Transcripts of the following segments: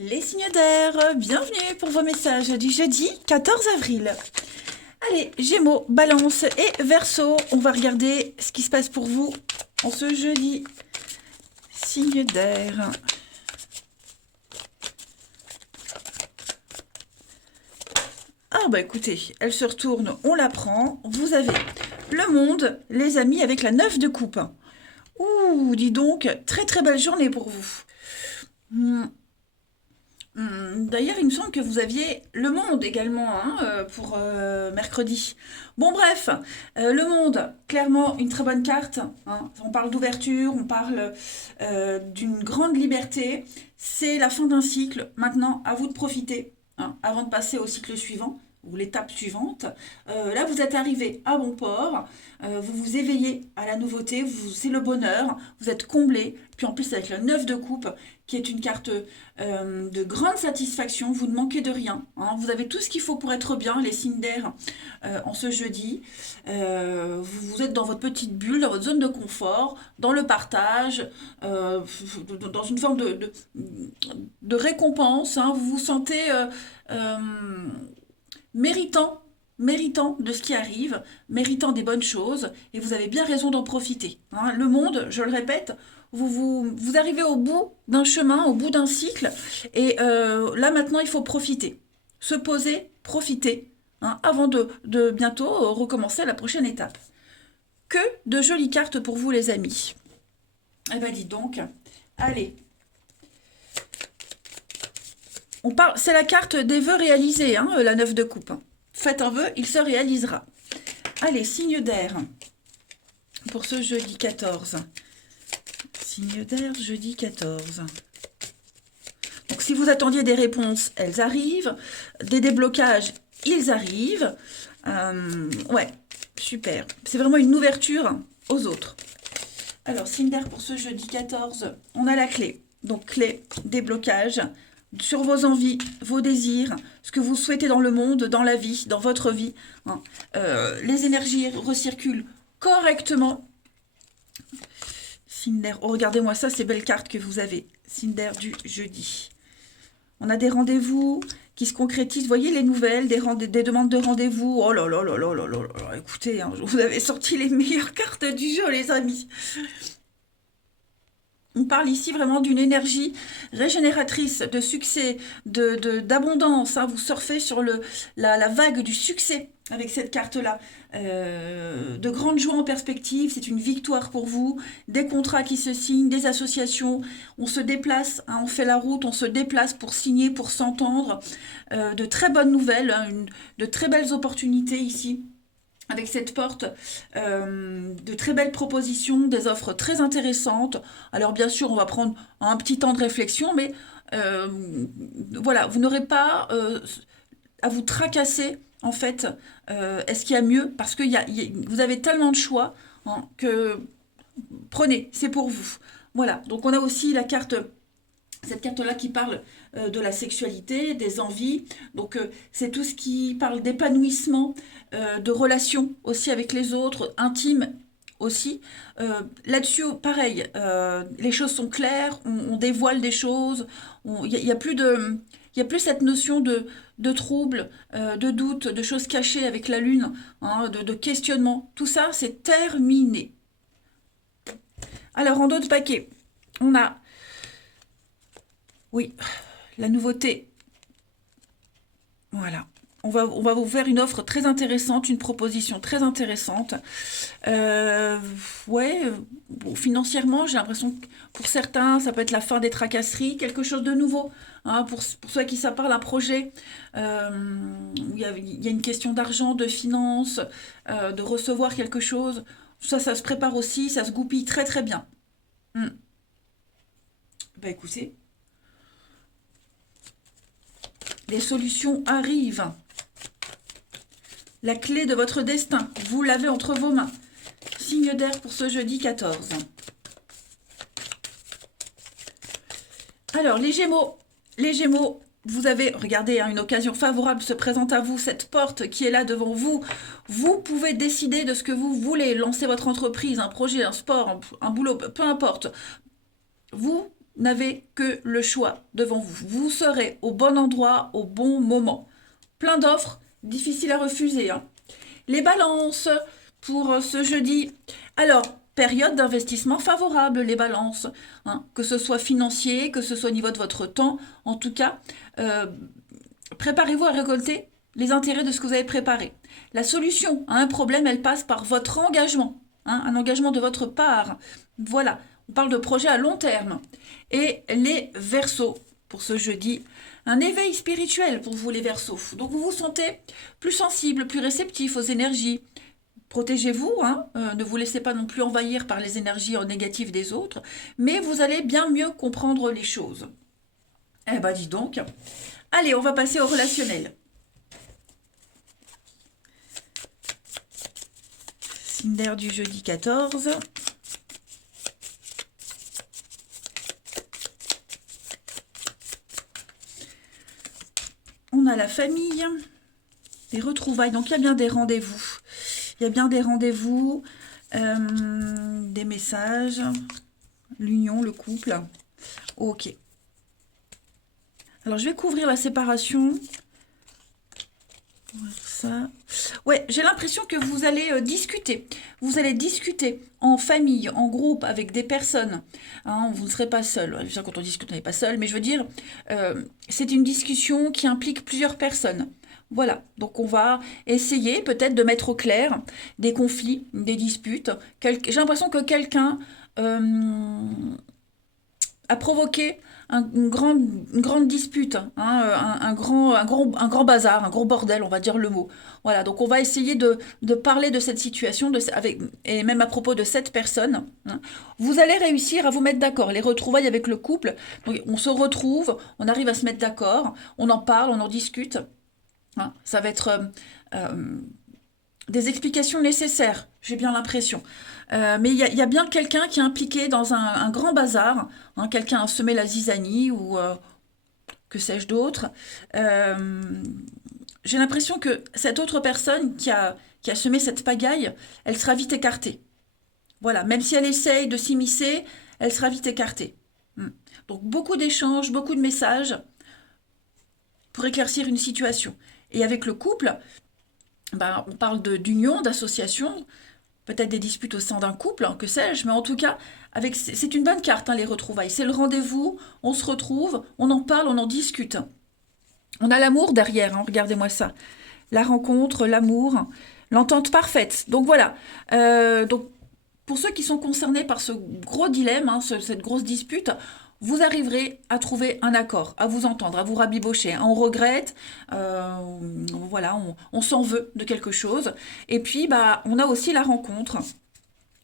Les signes d'air, bienvenue pour vos messages du jeudi 14 avril. Allez, Gémeaux, Balance et Verseau, on va regarder ce qui se passe pour vous en ce jeudi. Signes d'air. Ah bah écoutez, elle se retourne, on la prend. Vous avez le monde, les amis, avec la 9 de coupe. Ouh, dis donc, très très belle journée pour vous. Hmm. D'ailleurs, il me semble que vous aviez Le Monde également hein, pour mercredi. Bon, bref, Le Monde, clairement une très bonne carte. Hein. On parle d'ouverture, on parle d'une grande liberté. C'est la fin d'un cycle. Maintenant, à vous de profiter hein, avant de passer au cycle suivant ou l'étape suivante. Là, vous êtes arrivé à bon port. Vous vous éveillez à la nouveauté. C'est le bonheur. Vous êtes comblé. Puis en plus, avec le 9 de coupe, qui est une carte de grande satisfaction. Vous ne manquez de rien. Hein. Vous avez tout ce qu'il faut pour être bien, les signes d'air, en ce jeudi. Vous êtes dans votre petite bulle, dans votre zone de confort, dans le partage, dans une forme de récompense. Hein. Vous vous sentez euh, méritant méritant de ce qui arrive, méritant des bonnes choses, et vous avez bien raison d'en profiter. Hein. Le monde, je le répète, vous arrivez au bout d'un chemin, au bout d'un cycle, et là maintenant il faut profiter. Se poser, profiter, hein, avant de bientôt recommencer la prochaine étape. Que de jolies cartes pour vous les amis. Eh ben dites donc, allez, c'est la carte des vœux réalisés, hein, la 9 de coupe. Faites un vœu, il se réalisera. Allez, signe d'air pour ce jeudi 14. Signe d'air, jeudi 14. Donc si vous attendiez des réponses, elles arrivent. Des déblocages, ils arrivent. Ouais, super. C'est vraiment une ouverture aux autres. Alors, signe d'air pour ce jeudi 14, on a la clé. Donc, clé, déblocage, sur vos envies, vos désirs, ce que vous souhaitez dans le monde, dans la vie, dans votre vie. Hein. Les énergies recirculent correctement. Cinder, oh, regardez-moi ça, ces belles cartes que vous avez. Cinder du jeudi. On a des rendez-vous qui se concrétisent. Vous voyez les nouvelles, des demandes de rendez-vous. Oh là là là là là là là. Écoutez, hein, vous avez sorti les meilleures cartes du jeu, les amis. On parle ici vraiment d'une énergie régénératrice, de succès, d'abondance. Hein. Vous surfez sur la vague du succès avec cette carte-là. De grandes joies en perspective, c'est une victoire pour vous. Des contrats qui se signent, des associations. On se déplace, hein, on fait la route, on se déplace pour signer, pour s'entendre. De très bonnes nouvelles, hein, de très belles opportunités ici avec cette porte, de très belles propositions, des offres très intéressantes. Alors bien sûr, on va prendre un petit temps de réflexion, mais voilà, vous n'aurez pas à vous tracasser, en fait, est-ce qu'il y a mieux? Parce que vous avez tellement de choix hein, que prenez, c'est pour vous. Voilà, donc on a aussi cette carte-là qui parle de la sexualité, des envies. Donc c'est tout ce qui parle d'épanouissement, de relations aussi avec les autres, intimes aussi. Là-dessus, pareil, les choses sont claires, on dévoile des choses, il n'y a, y a plus de... Il n'y a plus cette notion de trouble, de doute, de choses cachées avec la lune, hein, de questionnement. Tout ça, c'est terminé. Alors, en d'autres paquets, on a, oui, la nouveauté. Voilà. On va vous faire une offre très intéressante, une proposition très intéressante. Euh, ouais, bon, financièrement, j'ai l'impression que pour certains, ça peut être la fin des tracasseries, quelque chose de nouveau. Hein, pour ceux à qui ça parle, un projet où il y a une question d'argent, de finances, de recevoir quelque chose. Ça se prépare aussi, ça se goupille très très bien. Hmm. Bah écoutez, les solutions arrivent. La clé de votre destin, vous l'avez entre vos mains. Signe d'air pour ce jeudi 14. Alors, les Gémeaux, vous avez, regardez, hein, une occasion favorable se présente à vous, cette porte qui est là devant vous. Vous pouvez décider de ce que vous voulez, lancer votre entreprise, un projet, un sport, un boulot, peu importe. Vous n'avez que le choix devant vous. Vous serez au bon endroit, au bon moment. Plein d'offres, difficiles à refuser, hein. Les balances pour ce jeudi. Alors, période d'investissement favorable, les balances, hein, que ce soit financier, que ce soit au niveau de votre temps. En tout cas, préparez-vous à récolter les intérêts de ce que vous avez préparé. La solution à un problème, elle passe par votre engagement, hein, un engagement de votre part. Voilà, on parle de projet à long terme. Et les Verseaux, pour ce jeudi, un éveil spirituel pour vous les Verseaux. Donc vous vous sentez plus sensible, plus réceptif aux énergies. Protégez-vous, hein, ne vous laissez pas non plus envahir par les énergies négatives des autres, mais vous allez bien mieux comprendre les choses. Eh ben dis donc. Allez, on va passer au relationnel. Cinder du jeudi 14. On a la famille, des retrouvailles, donc il y a bien des rendez-vous. Il y a bien des rendez-vous, des messages, l'union, le couple. Ok. Alors, je vais couvrir la séparation. Ça. Ouais, j'ai l'impression que vous allez discuter. Vous allez discuter en famille, en groupe, avec des personnes. Hein, vous ne serez pas seul. Quand on discute, on n'est pas seul. Mais je veux dire, c'est une discussion qui implique plusieurs personnes. Voilà, donc on va essayer peut-être de mettre au clair des conflits, des disputes. J'ai l'impression que quelqu'un a provoqué une grande dispute, hein, un grand bazar, un gros bordel, on va dire le mot. Voilà, donc on va essayer de parler de cette situation, et même à propos de cette personne. Hein. Vous allez réussir à vous mettre d'accord. Les retrouvailles avec le couple, donc on se retrouve, on arrive à se mettre d'accord, on en parle, on en discute. Hein, ça va être des explications nécessaires, j'ai bien l'impression. Mais il y a bien quelqu'un qui est impliqué dans un grand bazar, hein, quelqu'un a semé la zizanie ou que sais-je d'autre. J'ai l'impression que cette autre personne qui a semé cette pagaille, elle sera vite écartée. Voilà, même si elle essaye de s'immiscer, elle sera vite écartée. Donc beaucoup d'échanges, beaucoup de messages pour éclaircir une situation. Et avec le couple, ben, on parle d'union, d'association, peut-être des disputes au sein d'un couple, hein, que sais-je, mais en tout cas, c'est une bonne carte, hein, les retrouvailles. C'est le rendez-vous, on se retrouve, on en parle, on en discute. On a l'amour derrière, hein, regardez-moi ça. La rencontre, l'amour, l'entente parfaite. Donc voilà. Donc, pour ceux qui sont concernés par ce gros dilemme, hein, cette grosse dispute, vous arriverez à trouver un accord, à vous entendre, à vous rabibocher. On regrette, voilà, on s'en veut de quelque chose. Et puis, bah, on a aussi la rencontre.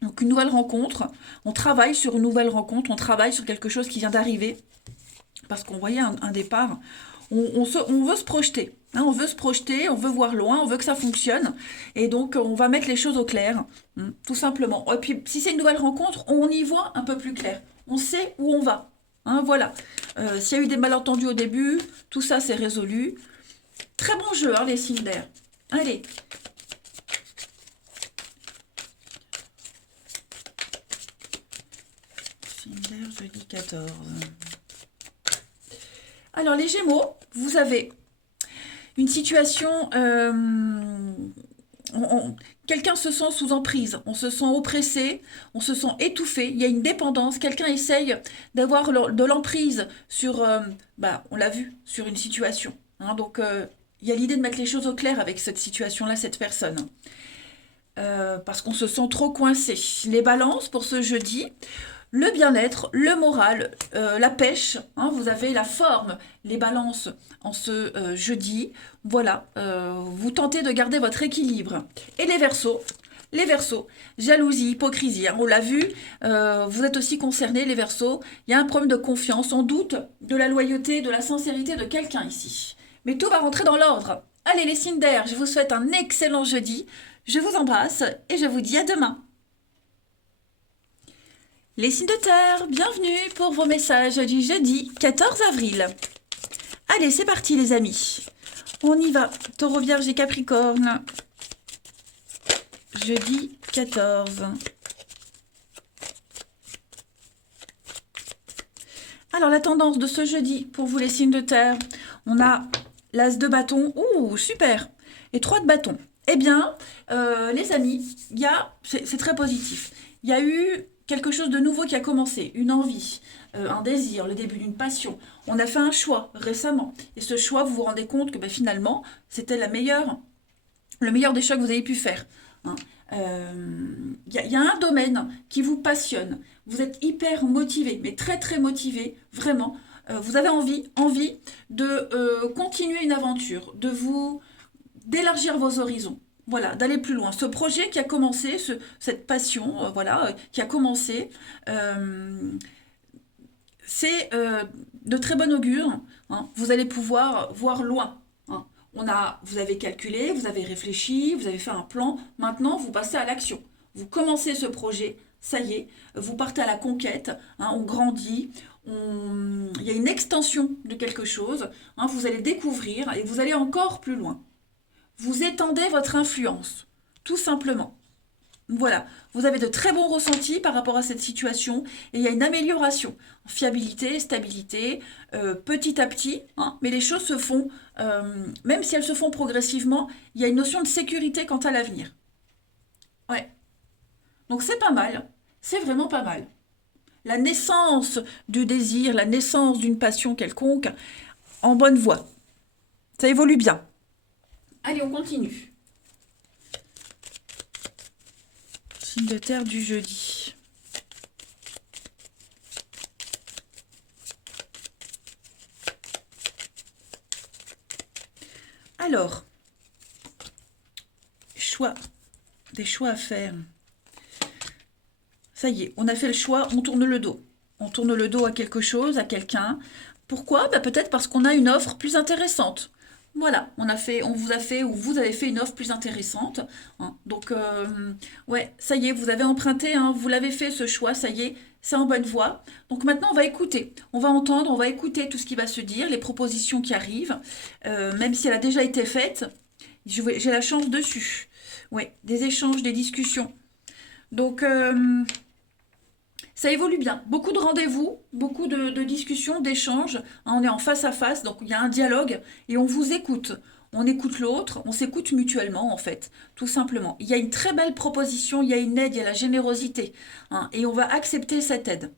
Donc, une nouvelle rencontre. On travaille sur une nouvelle rencontre, on travaille sur quelque chose qui vient d'arriver. Parce qu'on voyait un départ. On veut se projeter. Hein, on veut se projeter, on veut voir loin, on veut que ça fonctionne. Et donc, on va mettre les choses au clair, tout simplement. Et puis, si c'est une nouvelle rencontre, on y voit un peu plus clair. On sait où on va. Hein, voilà. S'il y a eu des malentendus au début, tout ça c'est résolu. Très bon jeu, hein, les Cinder. Allez. Cinder, jeudi 14. Alors, les Gémeaux, vous avez une situation... quelqu'un se sent sous emprise, on se sent oppressé, on se sent étouffé, il y a une dépendance, quelqu'un essaye d'avoir de l'emprise sur, on l'a vu, sur une situation. Hein, donc, il y a l'idée de mettre les choses au clair avec cette situation-là, cette personne. Parce qu'on se sent trop coincé. Les balances pour ce jeudi, le bien-être, le moral, la pêche, hein, vous avez la forme, les balances en ce jeudi. Voilà, vous tentez de garder votre équilibre. Et les Verseaux, jalousie, hypocrisie, hein, on l'a vu, vous êtes aussi concernés, les Verseaux. Il y a un problème de confiance, on doute de la loyauté, de la sincérité de quelqu'un ici. Mais tout va rentrer dans l'ordre. Allez les Cinder, je vous souhaite un excellent jeudi. Je vous embrasse et je vous dis à demain. Les signes de terre, bienvenue pour vos messages du jeudi 14 avril. Allez, c'est parti les amis. On y va. Taureau, Vierge et Capricorne. Jeudi 14. Alors, la tendance de ce jeudi, pour vous les signes de terre, on a l'as de bâton. Ouh, super. Et 3 de bâton. Eh bien, les amis, c'est très positif. Il y a eu quelque chose de nouveau qui a commencé, une envie, un désir, le début d'une passion. On a fait un choix récemment. Et ce choix, vous vous rendez compte que finalement, c'était le meilleur des choix que vous avez pu faire. Hein. Y a un domaine qui vous passionne. Vous êtes hyper motivé, mais très très motivé, vraiment. Vous avez envie de continuer une aventure, d'élargir vos horizons. Voilà, d'aller plus loin. Ce projet qui a commencé, cette passion, qui a commencé, euh, c'est de très bon augure. Hein. Vous allez pouvoir voir loin. Hein. Vous avez calculé, vous avez réfléchi, vous avez fait un plan. Maintenant, vous passez à l'action. Vous commencez ce projet, ça y est, vous partez à la conquête. Hein, on grandit, il y a une extension de quelque chose. Hein, vous allez découvrir et vous allez encore plus loin. Vous étendez votre influence, tout simplement. Voilà, vous avez de très bons ressentis par rapport à cette situation et il y a une amélioration, fiabilité, stabilité, petit à petit, hein, mais les choses se font, même si elles se font progressivement, il y a une notion de sécurité quant à l'avenir. Ouais, donc c'est pas mal, c'est vraiment pas mal. La naissance du désir, la naissance d'une passion quelconque, en bonne voie. Ça évolue bien. Allez, on continue. Signe de terre du jeudi. Alors, des choix à faire. Ça y est, on a fait le choix, on tourne le dos. On tourne le dos à quelque chose, à quelqu'un. Pourquoi? Peut-être parce qu'on a une offre plus intéressante. Voilà, on vous a fait, ou vous avez fait une offre plus intéressante. Hein. Donc, ouais, ça y est, vous avez emprunté, hein, vous l'avez fait ce choix, ça y est, c'est en bonne voie. Donc maintenant, on va écouter, on va entendre, on va écouter tout ce qui va se dire, les propositions qui arrivent, même si elle a déjà été faite, j'ai la chance dessus. Ouais, des échanges, des discussions. Donc, ça évolue bien. Beaucoup de rendez-vous, beaucoup de discussions, d'échanges. Hein, on est en face à face, donc il y a un dialogue et on vous écoute. On écoute l'autre, on s'écoute mutuellement en fait, tout simplement. Il y a une très belle proposition, il y a une aide, il y a la générosité. Hein, et on va accepter cette aide.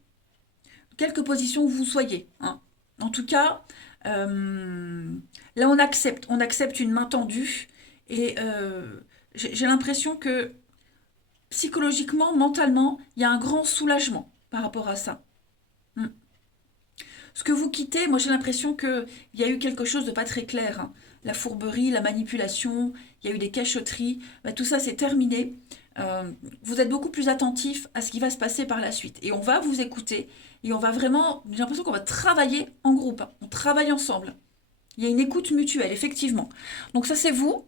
Quelque position vous soyez. Hein. En tout cas, là on accepte une main tendue et j'ai l'impression que psychologiquement, mentalement, il y a un grand soulagement par rapport à ça. Mm. Ce que vous quittez, moi j'ai l'impression qu'il y a eu quelque chose de pas très clair. Hein. La fourberie, la manipulation, il y a eu des cachotteries, tout ça c'est terminé. Vous êtes beaucoup plus attentif à ce qui va se passer par la suite. Et on va vous écouter et on va vraiment, j'ai l'impression qu'on va travailler en groupe, hein. On travaille ensemble. Il y a une écoute mutuelle, effectivement. Donc ça c'est vous,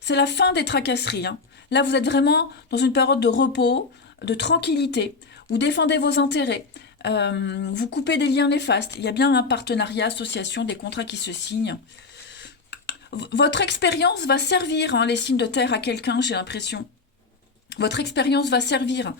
c'est la fin des tracasseries. Hein. Là, vous êtes vraiment dans une période de repos, de tranquillité. Vous défendez vos intérêts. Vous coupez des liens néfastes. Il y a bien un partenariat, association, des contrats qui se signent. Votre expérience va servir, hein, les signes de terre, à quelqu'un, j'ai l'impression. Votre expérience va servir.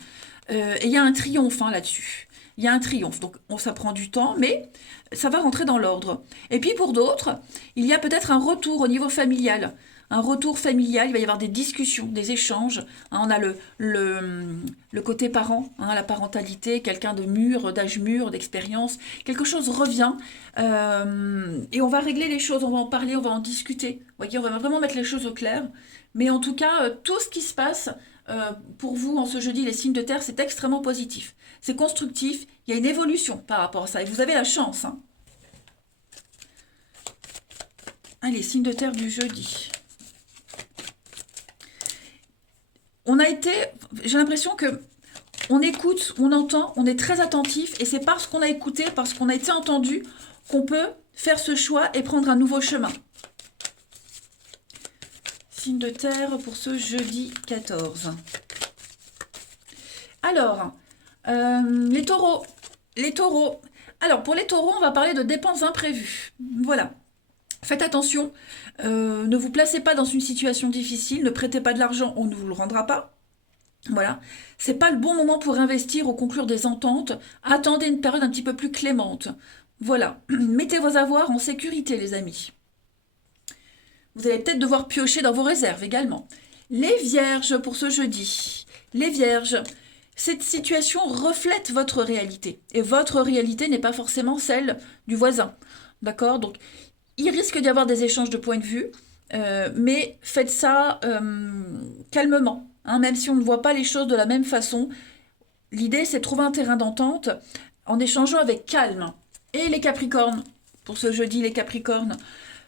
Et il y a un triomphe, hein, là-dessus. Il y a un triomphe. Donc, ça prend du temps, mais ça va rentrer dans l'ordre. Et puis, pour d'autres, il y a peut-être un retour au niveau familial. Un retour familial, il va y avoir des discussions, des échanges. Hein, on a le côté parent, hein, la parentalité, quelqu'un de mûr, d'âge mûr, d'expérience. Quelque chose revient et on va régler les choses, on va en parler, on va en discuter. Vous voyez, on va vraiment mettre les choses au clair. Mais en tout cas, tout ce qui se passe pour vous en ce jeudi, les signes de terre, c'est extrêmement positif. C'est constructif, il y a une évolution par rapport à ça. Et vous avez la chance. Hein. Allez, signes de terre du jeudi. J'ai l'impression que on écoute, on entend, on est très attentif et c'est parce qu'on a écouté, parce qu'on a été entendu qu'on peut faire ce choix et prendre un nouveau chemin. Signe de terre pour ce jeudi 14. Alors, les taureaux. Les taureaux. Alors, pour les taureaux, on va parler de dépenses imprévues. Voilà. Faites attention, ne vous placez pas dans une situation difficile, ne prêtez pas de l'argent, on ne vous le rendra pas. Voilà, c'est pas le bon moment pour investir ou conclure des ententes. Attendez une période un petit peu plus clémente. Voilà, mettez vos avoirs en sécurité, les amis. Vous allez peut-être devoir piocher dans vos réserves également. Les vierges pour ce jeudi. Les vierges, cette situation reflète votre réalité. Et votre réalité n'est pas forcément celle du voisin. D'accord? Donc, il risque d'y avoir des échanges de points de vue, mais faites ça calmement. Hein, même si on ne voit pas les choses de la même façon, l'idée c'est de trouver un terrain d'entente en échangeant avec calme. Et les Capricornes, pour ce jeudi, les Capricornes,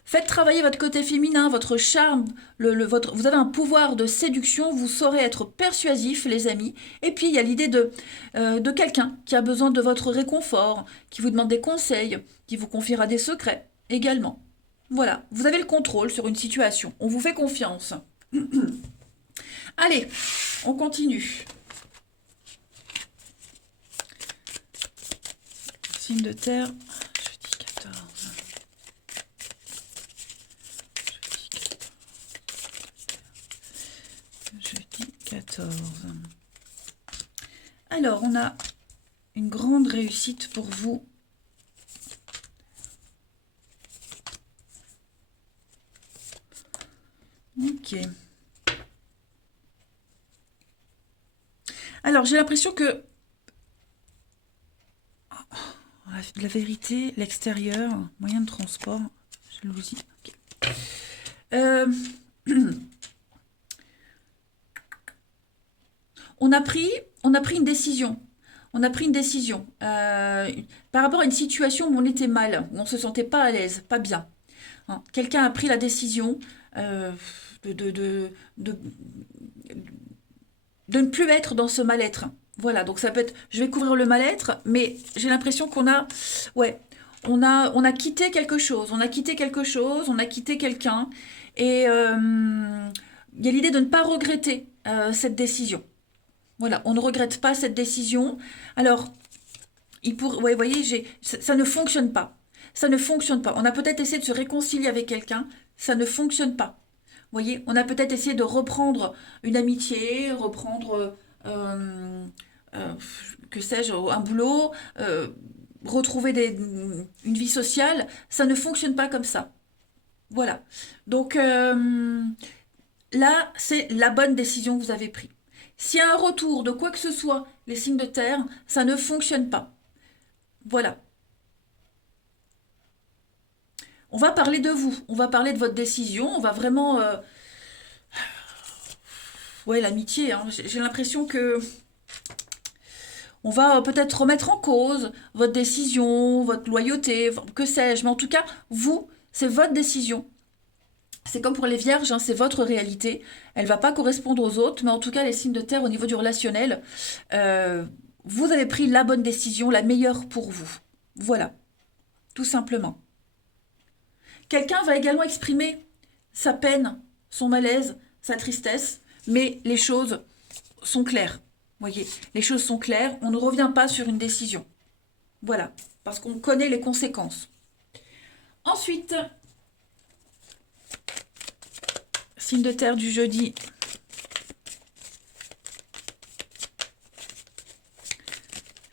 faites travailler votre côté féminin, votre charme, vous avez un pouvoir de séduction, vous saurez être persuasif, les amis. Et puis, il y a l'idée de quelqu'un qui a besoin de votre réconfort, qui vous demande des conseils, qui vous confiera des secrets également. Voilà, vous avez le contrôle sur une situation, on vous fait confiance. Allez, on continue. Signe de terre, jeudi 14. Jeudi 14. Alors, on a une grande réussite pour vous. Ok. Alors, j'ai l'impression que la vérité, l'extérieur, moyen de transport, jalousie. Okay. On a pris une décision. On a pris une décision par rapport à une situation où on était mal, où on ne se sentait pas à l'aise, pas bien. Hein. Quelqu'un a pris la décision de ne plus être dans ce mal-être. Voilà, donc ça peut être, je vais couvrir le mal-être, mais j'ai l'impression qu'on a, ouais, on a quitté quelque chose, on a quitté quelque chose, on a quitté quelqu'un, et il y a l'idée de ne pas regretter cette décision. Voilà, on ne regrette pas cette décision. Alors, ouais, vous voyez, ça ne fonctionne pas. Ça ne fonctionne pas. On a peut-être essayé de se réconcilier avec quelqu'un, ça ne fonctionne pas. Vous voyez, on a peut-être essayé de reprendre une amitié, reprendre, que sais-je, un boulot, retrouver une vie sociale. Ça ne fonctionne pas comme ça. Voilà. Donc là, c'est la bonne décision que vous avez prise. S'il y a un retour de quoi que ce soit, les signes de terre, ça ne fonctionne pas. Voilà. On va parler de vous, on va parler de votre décision, on va vraiment... Ouais, l'amitié, hein. J'ai l'impression que... On va peut-être remettre en cause votre décision, votre loyauté, que sais-je, mais en tout cas, vous, c'est votre décision. C'est comme pour les vierges, hein, c'est votre réalité. Elle ne va pas correspondre aux autres, mais en tout cas, les signes de terre au niveau du relationnel, vous avez pris la bonne décision, la meilleure pour vous. Voilà, tout simplement. Quelqu'un va également exprimer sa peine, son malaise, sa tristesse, mais les choses sont claires. Voyez, les choses sont claires, on ne revient pas sur une décision. Voilà, parce qu'on connaît les conséquences. Ensuite, signe de terre du jeudi.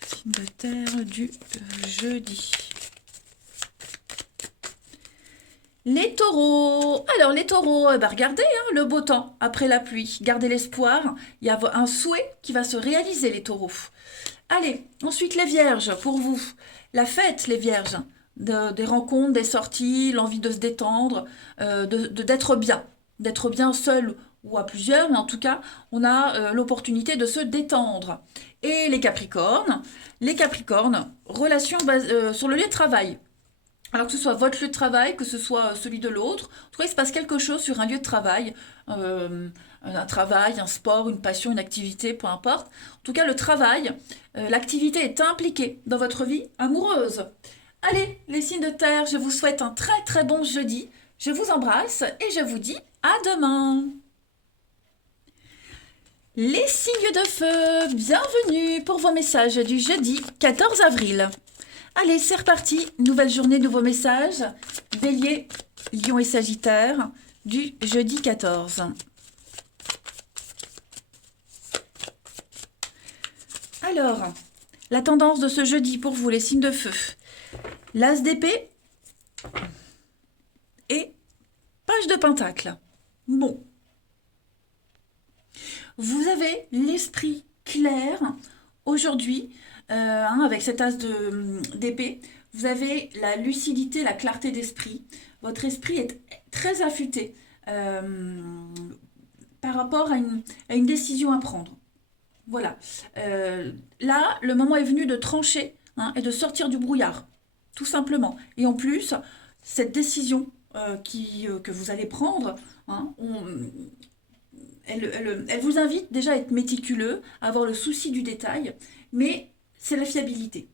Signe de terre du jeudi. Les taureaux. Alors les taureaux, regardez hein, le beau temps après la pluie. Gardez l'espoir. Il y a un souhait qui va se réaliser, les taureaux. Allez, ensuite les vierges, pour vous. La fête, les vierges. Des rencontres, des sorties, l'envie de se détendre, d'être bien. D'être bien seul ou à plusieurs, mais en tout cas, on a l'opportunité de se détendre. Et les capricornes, relations sur le lieu de travail. Alors que ce soit votre lieu de travail, que ce soit celui de l'autre, en tout cas, il se passe quelque chose sur un lieu de travail, un travail, un sport, une passion, une activité, peu importe. En tout cas, le travail, l'activité est impliquée dans votre vie amoureuse. Allez, les signes de terre, je vous souhaite un très très bon jeudi. Je vous embrasse et je vous dis à demain. Les signes de feu, bienvenue pour vos messages du jeudi 14 avril. Allez, c'est reparti. Nouvelle journée, nouveaux messages. Bélier, Lion et Sagittaire du jeudi 14. Alors, la tendance de ce jeudi pour vous, les signes de feu. L'as d'épée et page de pentacle. Bon. Vous avez l'esprit clair aujourd'hui, avec cet as d'épée. Vous avez la lucidité, la clarté d'esprit. Votre esprit est très affûté par rapport à une décision à prendre. Voilà. Là, le moment est venu de trancher et de sortir du brouillard, tout simplement. Et en plus, cette décision que vous allez prendre, elle vous invite déjà à être méticuleux, à avoir le souci du détail, mais c'est la fiabilité.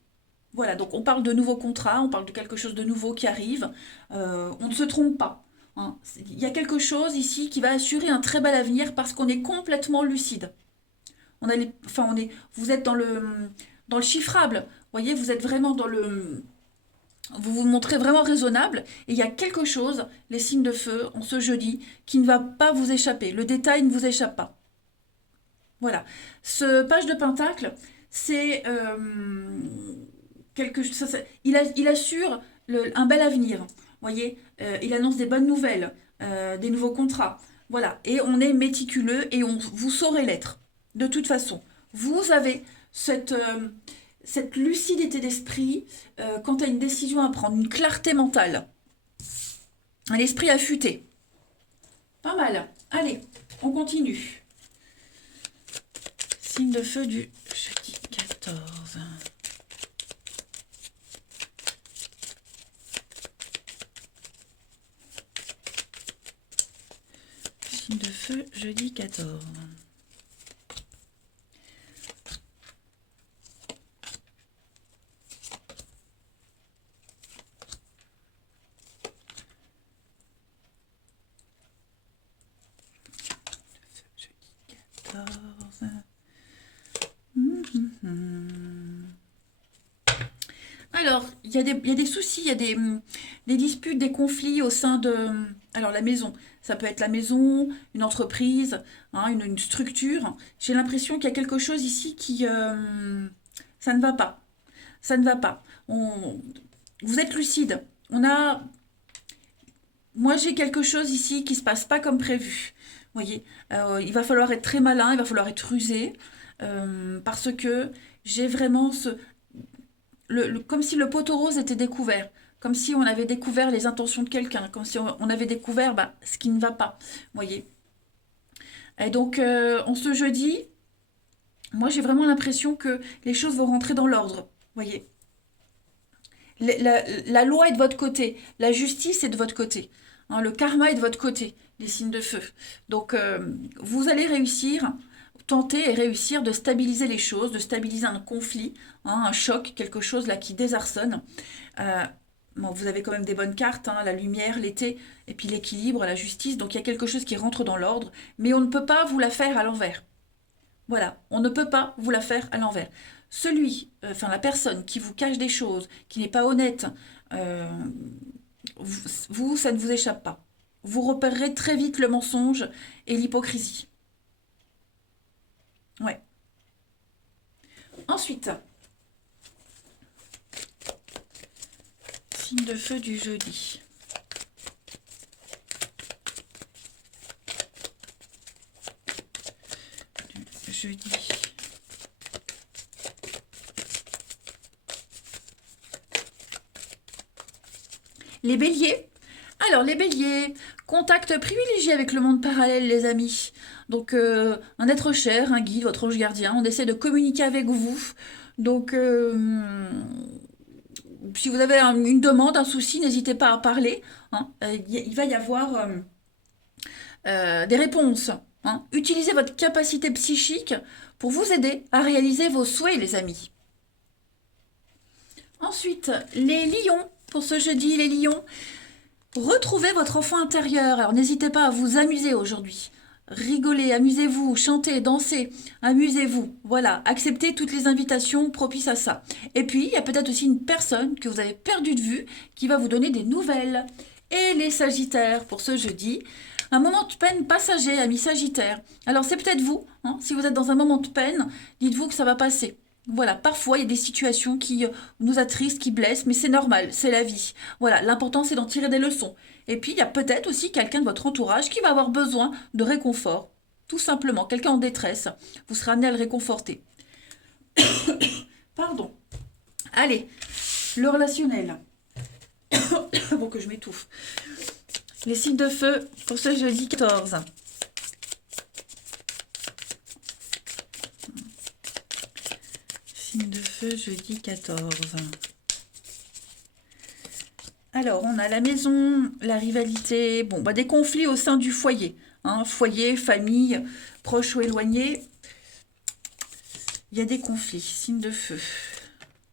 Voilà, donc on parle de nouveaux contrats, on parle de quelque chose de nouveau qui arrive, on ne se trompe pas. Il y a quelque chose ici qui va assurer un très bel avenir parce qu'on est complètement lucide. Vous êtes dans le chiffrable, vous voyez, vous êtes vraiment vous vous montrez vraiment raisonnable et il y a quelque chose, les signes de feu, en ce jeudi, qui ne va pas vous échapper. Le détail ne vous échappe pas. Voilà. Ce page de pentacle, c'est quelque chose. Il assure un bel avenir. Vous voyez, il annonce des bonnes nouvelles, des nouveaux contrats. Voilà. Et on est méticuleux et vous saurez l'être. De toute façon, vous avez cette lucidité d'esprit quant à une décision à prendre, une clarté mentale, un esprit affûté. Pas mal. Allez, on continue. Signe de feu du jeudi 14. Signe de feu jeudi 14. Alors, il y a des soucis, il y a des disputes, des conflits au sein de... Alors, la maison, ça peut être la maison, une entreprise, une structure. J'ai l'impression qu'il y a quelque chose ici qui... ça ne va pas. Ça ne va pas. Vous êtes lucide. Moi, j'ai quelque chose ici qui se passe pas comme prévu. Vous voyez, il va falloir être très malin, il va falloir être rusé, parce que j'ai vraiment comme si le poteau rose était découvert, comme si on avait découvert les intentions de quelqu'un, comme si on avait découvert ce qui ne va pas. Vous voyez. Et donc, en ce jeudi, moi, j'ai vraiment l'impression que les choses vont rentrer dans l'ordre. Vous voyez. La loi est de votre côté, la justice est de votre côté, le karma est de votre côté, les signes de feu. Donc, vous allez tenter et réussir de stabiliser les choses, de stabiliser un conflit, un choc, quelque chose là qui désarçonne. Bon, vous avez quand même des bonnes cartes, la lumière, l'été, et puis l'équilibre, la justice. Donc, il y a quelque chose qui rentre dans l'ordre, mais on ne peut pas vous la faire à l'envers. Voilà, on ne peut pas vous la faire à l'envers. La personne qui vous cache des choses, qui n'est pas honnête, ça ne vous échappe pas. Vous repérerez très vite le mensonge et l'hypocrisie. Ouais. Ensuite, signe de feu du jeudi. Jeudi. Les béliers. Alors, les béliers, contact privilégié avec le monde parallèle, les amis. Donc, un être cher, un guide, votre ange gardien, on essaie de communiquer avec vous. Donc, si vous avez une demande, un souci, n'hésitez pas à parler. Il va y avoir des réponses. Utilisez votre capacité psychique pour vous aider à réaliser vos souhaits, les amis. Ensuite, les lions. Pour ce jeudi, les lions, retrouvez votre enfant intérieur. Alors, n'hésitez pas à vous amuser aujourd'hui. Rigolez, amusez-vous, chantez, dansez, amusez-vous. Voilà, acceptez toutes les invitations propices à ça. Et puis, il y a peut-être aussi une personne que vous avez perdue de vue qui va vous donner des nouvelles. Et les sagittaires, pour ce jeudi, un moment de peine passager, amis sagittaires. Alors, c'est peut-être vous, si vous êtes dans un moment de peine, dites-vous que ça va passer. Voilà, parfois il y a des situations qui nous attristent, qui blessent, mais c'est normal, c'est la vie. Voilà, l'important c'est d'en tirer des leçons. Et puis il y a peut-être aussi quelqu'un de votre entourage qui va avoir besoin de réconfort. Tout simplement, quelqu'un en détresse. Vous serez amené à le réconforter. Pardon. Allez, le relationnel. Bon que je m'étouffe. Les signes de feu pour ce jeudi 14. Signe de feu, jeudi 14. Alors, on a la maison, la rivalité, bon, bah, des conflits au sein du foyer. Hein, foyer, famille, proches ou éloignés. Il y a des conflits, signe de feu.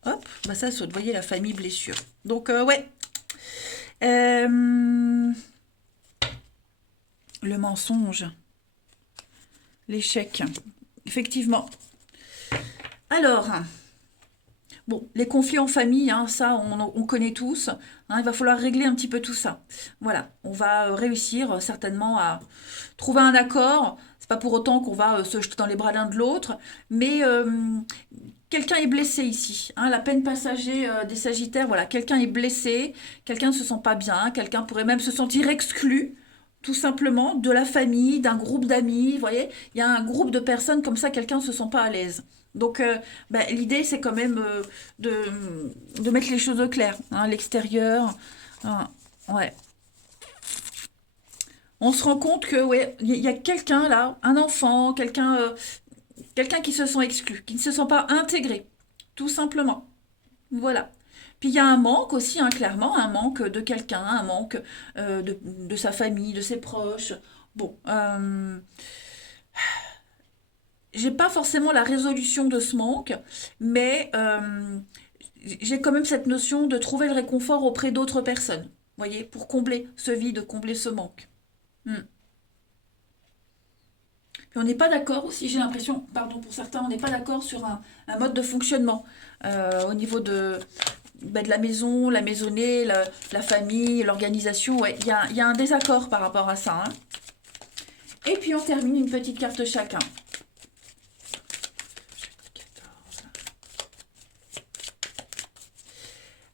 Hop, bah ça saute, vous voyez, la famille, blessure. Donc, ouais. Le mensonge. L'échec. Effectivement. Alors, bon, les conflits en famille, hein, ça, on connaît tous. Hein, il va falloir régler un petit peu tout ça. Voilà, on va réussir certainement à trouver un accord. C'est pas pour autant qu'on va se jeter dans les bras l'un de l'autre, mais quelqu'un est blessé ici. Hein, la peine passager des Sagittaires, voilà, quelqu'un est blessé, quelqu'un ne se sent pas bien, quelqu'un pourrait même se sentir exclu. Tout simplement de la famille, d'un groupe d'amis, vous voyez, il y a un groupe de personnes comme ça, quelqu'un ne se sent pas à l'aise. Donc, l'idée, c'est quand même de mettre les choses au clair. Hein, l'extérieur, hein, ouais. On se rend compte que, ouais, il y a quelqu'un là, un enfant, quelqu'un qui se sent exclu, qui ne se sent pas intégré, tout simplement. Voilà. Puis il y a un manque aussi, hein, clairement, un manque de quelqu'un, un manque de sa famille, de ses proches. Bon, j'ai pas forcément la résolution de ce manque, mais j'ai quand même cette notion de trouver le réconfort auprès d'autres personnes, vous voyez, pour combler ce vide, combler ce manque. Hmm. Puis on n'est pas d'accord aussi, j'ai l'impression, pardon pour certains, on n'est pas d'accord sur un mode de fonctionnement au niveau de la maison, la maisonnée, la famille, l'organisation. Ouais, il y a un désaccord par rapport à ça. Hein. Et puis on termine une petite carte chacun.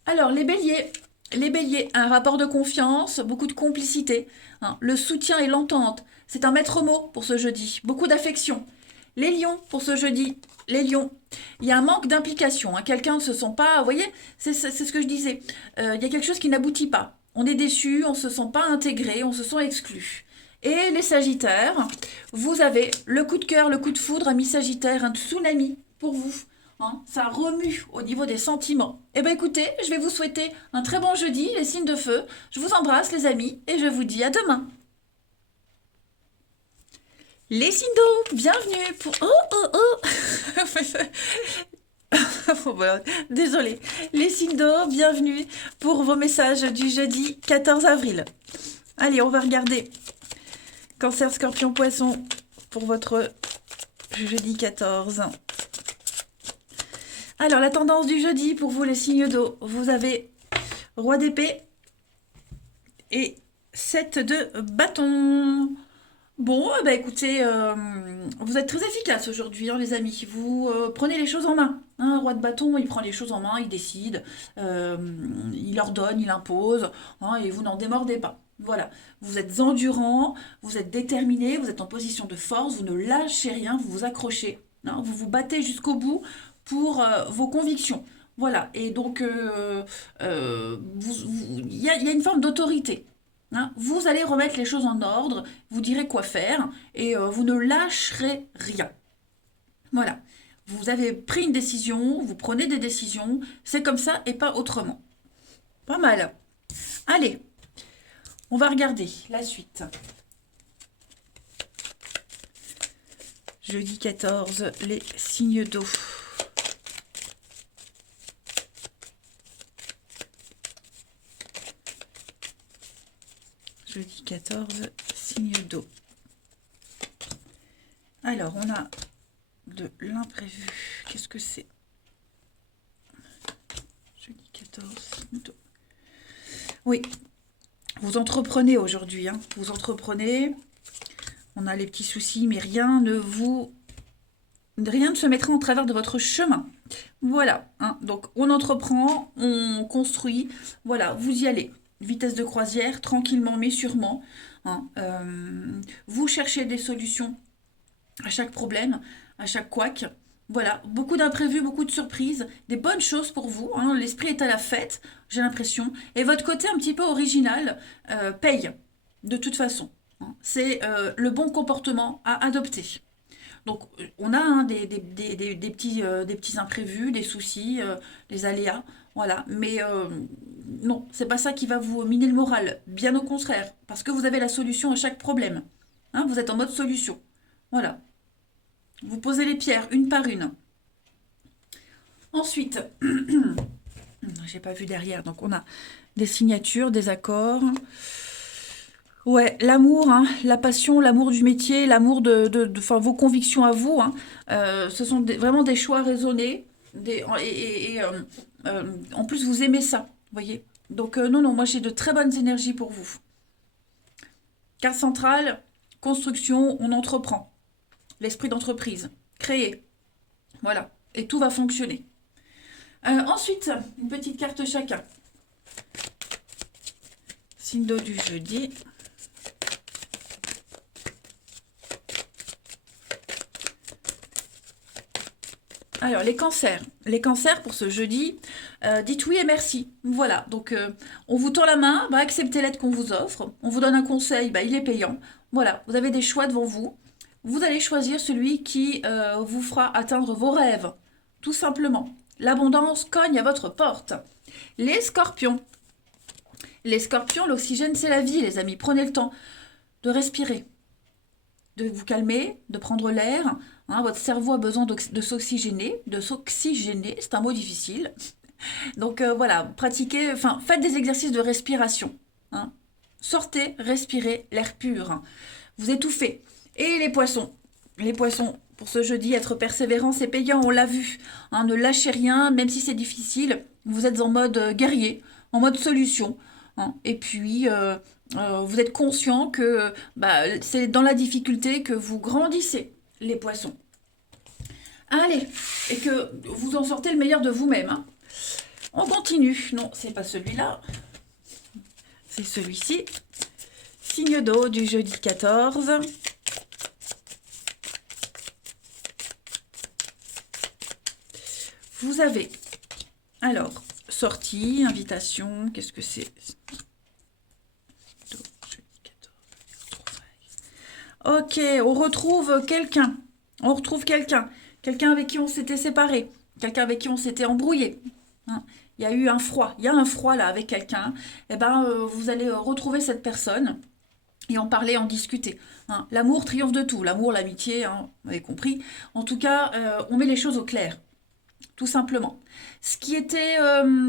Alors, les béliers, un rapport de confiance, beaucoup de complicité, hein, le soutien et l'entente. C'est un maître mot pour ce jeudi, beaucoup d'affection. Les lions, pour ce jeudi, les lions, il y a un manque d'implication. Hein, quelqu'un ne se sent pas, vous voyez, c'est ce que je disais. Il y a quelque chose qui n'aboutit pas. On est déçu, on ne se sent pas intégré, on se sent exclu. Et les sagittaires, vous avez le coup de cœur, le coup de foudre, ami sagittaire, un tsunami pour vous. Hein, ça remue au niveau des sentiments. Eh bien écoutez, je vais vous souhaiter un très bon jeudi, les signes de feu. Je vous embrasse les amis et je vous dis à demain. Les signes d'eau, bienvenue pour... Bon, voilà, désolée. Les signes d'eau, bienvenue pour vos messages du jeudi 14 avril. Allez, on va regarder. Cancer, Scorpion, Poisson pour votre jeudi 14. Alors, la tendance du jeudi pour vous, les signes d'eau. Vous avez Roi d'épée et 7 de bâton. Bon, bah écoutez, vous êtes très efficace aujourd'hui, hein, les amis. Vous prenez les choses en main. Hein, roi de bâton, il prend les choses en main, il décide, il ordonne, il impose, hein, et vous n'en démordez pas. Voilà, vous êtes endurant, vous êtes déterminé, vous êtes en position de force, vous ne lâchez rien, vous vous accrochez, hein, vous vous battez jusqu'au bout pour vos convictions. Voilà, et donc il y a une forme d'autorité. Hein, vous allez remettre les choses en ordre, vous direz quoi faire et vous ne lâcherez rien. Voilà, vous avez pris une décision, vous prenez des décisions, c'est comme ça et pas autrement. Pas mal. Allez, on va regarder la suite. Jeudi 14, les signes d'eau. Jeudi 14, signe d'eau. Alors, on a de l'imprévu. Qu'est-ce que c'est? Jeudi 14, signe d'eau. Oui, vous entreprenez aujourd'hui. Hein. Vous entreprenez. On a les petits soucis, mais rien ne se mettra en travers de votre chemin. Voilà, hein. Donc on entreprend, on construit, voilà, vous y allez. Vitesse de croisière, tranquillement mais sûrement, hein. Vous cherchez des solutions à chaque problème, à chaque couac. Voilà, beaucoup d'imprévus, beaucoup de surprises, des bonnes choses pour vous, hein. L'esprit est à la fête, j'ai l'impression. Et votre côté un petit peu original paye, de toute façon, hein. C'est le bon comportement à adopter. Donc, on a, hein, des petits imprévus, des soucis, des aléas, voilà. Mais non, c'est pas ça qui va vous miner le moral. Bien au contraire, parce que vous avez la solution à chaque problème, hein. Vous êtes en mode solution. Voilà. Vous posez les pierres une par une. Ensuite, j'ai pas vu derrière, donc on a des signatures, des accords. Ouais, l'amour, hein, la passion, l'amour du métier, l'amour enfin, vos convictions à vous, hein, ce sont vraiment des choix raisonnés. En plus, vous aimez ça, vous voyez. Donc, non, non, moi j'ai de très bonnes énergies pour vous. Carte centrale, construction, on entreprend. L'esprit d'entreprise, créer, voilà. Et tout va fonctionner. Ensuite, une petite carte chacun. Signe d'eau du jeudi. Alors, les cancers. Les cancers pour ce jeudi, dites oui et merci. Voilà, donc on vous tend la main, bah, acceptez l'aide qu'on vous offre. On vous donne un conseil, bah, il est payant. Voilà, vous avez des choix devant vous. Vous allez choisir celui qui vous fera atteindre vos rêves. Tout simplement. L'abondance cogne à votre porte. Les scorpions. Les scorpions, l'oxygène, c'est la vie, les amis. Prenez le temps de respirer, de vous calmer, de prendre l'air. Hein, votre cerveau a besoin de s'oxygéner. C'est un mot difficile. Donc voilà, pratiquez, enfin, faites des exercices de respiration. Hein. Sortez, respirez l'air pur. Hein. Vous étouffez. Et les poissons, pour ce jeudi, être persévérant, c'est payant, on l'a vu. Hein, ne lâchez rien, même si c'est difficile. Vous êtes en mode guerrier, en mode solution. Hein. Et puis, vous êtes conscient que bah, c'est dans la difficulté que vous grandissez, les poissons. Allez, et que vous en sortez le meilleur de vous-même. Hein. On continue. Non, c'est pas celui-là. C'est celui-ci. Signe d'eau du jeudi 14. Vous avez, alors, sortie, invitation, qu'est-ce que c'est? Ok, on retrouve quelqu'un. On retrouve quelqu'un. Quelqu'un avec qui on s'était séparé. Quelqu'un avec qui on s'était embrouillé. Hein. Il y a eu un froid. Il y a un froid là avec quelqu'un. Eh ben, vous allez retrouver cette personne et en parler, en discuter. Hein. L'amour triomphe de tout. L'amour, l'amitié, hein, vous avez compris. En tout cas, on met les choses au clair. Tout simplement. Ce qui était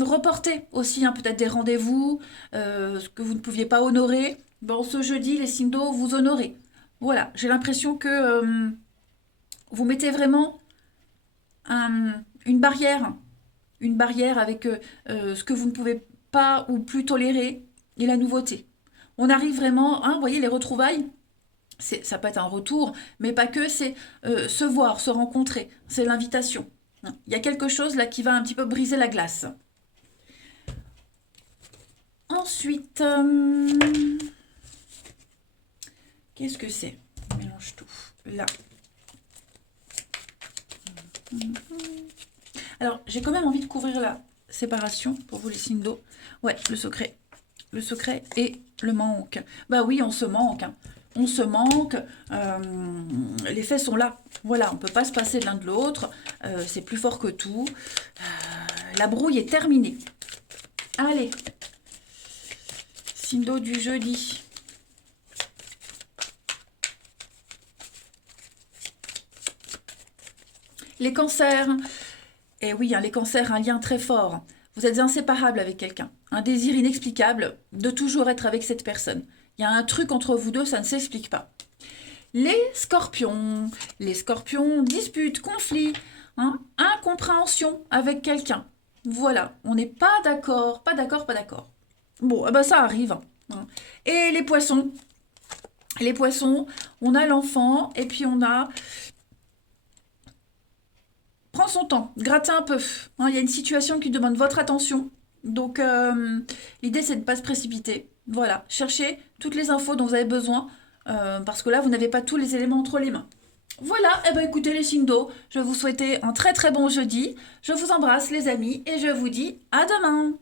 reporté aussi, hein, peut-être des rendez-vous, ce que vous ne pouviez pas honorer. Bon, ce jeudi, les signes d'eau, vous honorez. Voilà, j'ai l'impression que vous mettez vraiment une barrière. Une barrière avec ce que vous ne pouvez pas ou plus tolérer et la nouveauté. On arrive vraiment, hein, vous voyez, les retrouvailles, ça peut être un retour, mais pas que, c'est se voir, se rencontrer, c'est l'invitation. Il y a quelque chose là qui va un petit peu briser la glace. Ensuite, qu'est-ce que c'est? On mélange tout. Là. Alors, j'ai quand même envie de couvrir la séparation pour vous les signes d'eau. Ouais, le secret. Le secret et le manque. Bah oui, on se manque. Hein. On se manque. Les faits sont là. Voilà, on ne peut pas se passer de l'un de l'autre. C'est plus fort que tout. La brouille est terminée. Allez. Signe d'eau du jeudi. Les cancers. Et oui, hein, les cancers, un lien très fort. Vous êtes inséparables avec quelqu'un. Un désir inexplicable de toujours être avec cette personne. Il y a un truc entre vous deux, ça ne s'explique pas. Les scorpions. Les scorpions, disputes, conflits, hein, incompréhension avec quelqu'un. Voilà, on n'est pas d'accord, pas d'accord, pas d'accord. Bon, eh ben ça arrive. Hein. Et les poissons. Les poissons, on a l'enfant et puis on a prend son temps, grattez un peu. Hein, il y a une situation qui demande votre attention. Donc, l'idée, c'est de ne pas se précipiter. Voilà, cherchez toutes les infos dont vous avez besoin, parce que là, vous n'avez pas tous les éléments entre les mains. Voilà, eh ben écoutez les signes d'eau, je vais vous souhaiter un très très bon jeudi. Je vous embrasse les amis et je vous dis à demain.